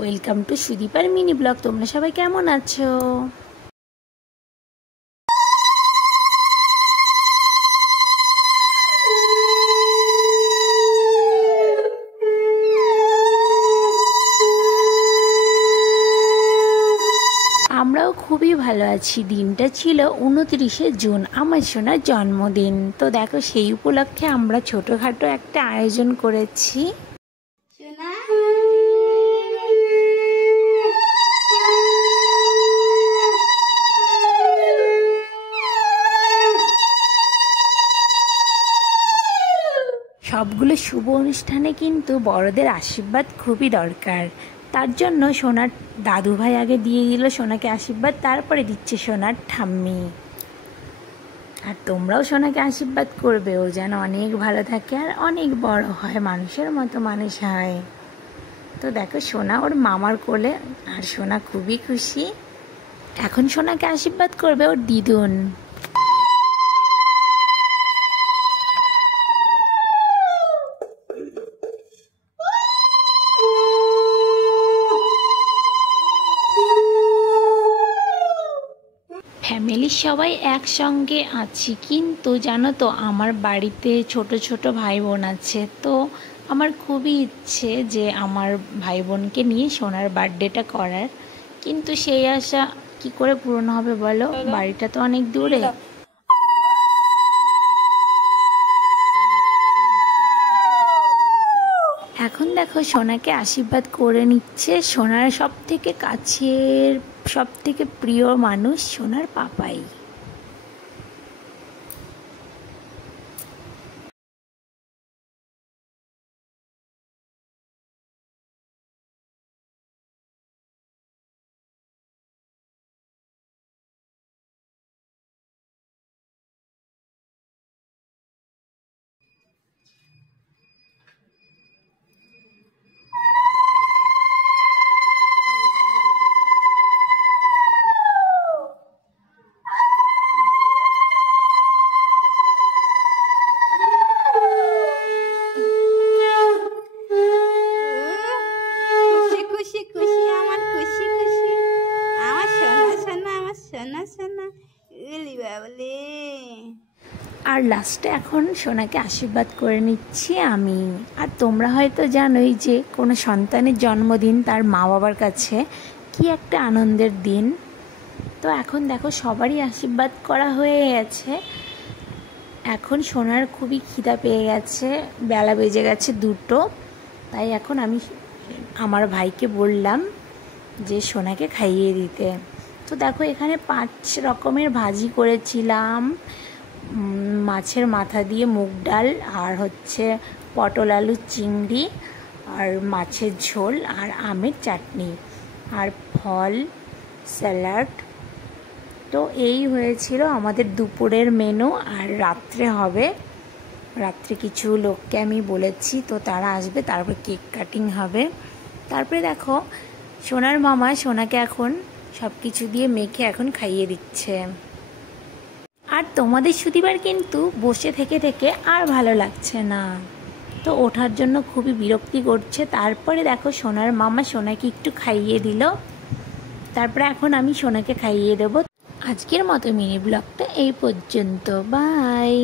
Welcome to সুদীপার mini blog. তোমরা সবাই কেমন আছো? আমরাও খুবই ভালো আছি। দিনটা ছিল 29শে জুন, আমার সোনার জন্মদিন। তো দেখো, সেই উপলক্ষে আমরা ছোটোখাটো একটা আয়োজন করেছি। সবগুলো শুভ অনুষ্ঠানে কিন্তু বড়দের আশীর্বাদ খুবই দরকার। তার জন্য সোনার দাদুভাই আগে দিয়ে দিল সোনাকে আশীর্বাদ, তারপরে দিচ্ছে সোনার ঠাম্মি। আর তোমরাও সোনাকে আশীর্বাদ করবে, ও যেন অনেক ভালো থাকে আর অনেক বড় হয়, মানুষের মতো মানুষ হয়। তো দেখো, সোনা ওর মামার কোলে, আর সোনা খুবই খুশি। এখন সোনাকে আশীর্বাদ করবে ওর দিদুন। ফ্যামিলির সবাই একসঙ্গে আছি, কিন্তু জানো তো আমার বাড়িতে ছোট ছোট ভাই বোন আছে। তো আমার খুবই ইচ্ছে যে আমার ভাই বোনকে নিয়ে সোনার বার্থডেটা করার, কিন্তু সেই আশা কি করে পূরণ হবে বলো? বাড়িটা তো অনেক দূরে। এখন দেখো, সোনাকে আশীর্বাদ করে নিচ্ছে সোনার সব থেকে কাছের, সব থেকে প্রিয় মানুষ, সোনার পাপাই। আর লাস্টে এখন সোনাকে আশীর্বাদ করে নিচ্ছি আমি। আর তোমরা হয়তো জানোই যে কোনো সন্তানের জন্মদিন তার মা বাবার কাছে কি একটা আনন্দের দিন। তো এখন দেখো, সবারই আশীর্বাদ করা হয়ে গেছে। এখন সোনার খুবই খিদা পেয়ে গেছে, বেলা বেজে গেছে 2টো। তাই এখন আমি আমার ভাইকে বললাম যে সোনাকে খাইয়ে দিতে। তো দেখো, এখানে 5 রকমের ভাজি করেছিলাম, মাছের মাথা দিয়ে মুগ ডাল, আর হচ্ছে পটল আলু চিংড়ি, আর মাছের ঝোল, আর আমের চাটনি, আর ফল, স্যালাড। তো এই হয়েছিল আমাদের দুপুরের মেনু। আর রাত্রে হবে, রাত্রে কিছু লোককে আমি বলেছি, তো তারা আসবে, তারপর কেক কাটিং হবে। তারপরে দেখো, সোনার মামা সোনাকে এখন সব কিছু দিয়ে মেখে এখন খাইয়ে দিচ্ছে। আর তোমাদের সুদিবার কিন্তু বসে থেকে থেকে আর ভালো লাগছে না, তো ওঠার জন্য খুবই বিরক্তি করছে। তারপরে দেখো, সোনার মামা সোনাকে একটু খাইয়ে দিল, তারপরে এখন আমি সোনাকে খাইয়ে দেবো। আজকের মতো মিনি ব্লগটা এই পর্যন্ত, বাই।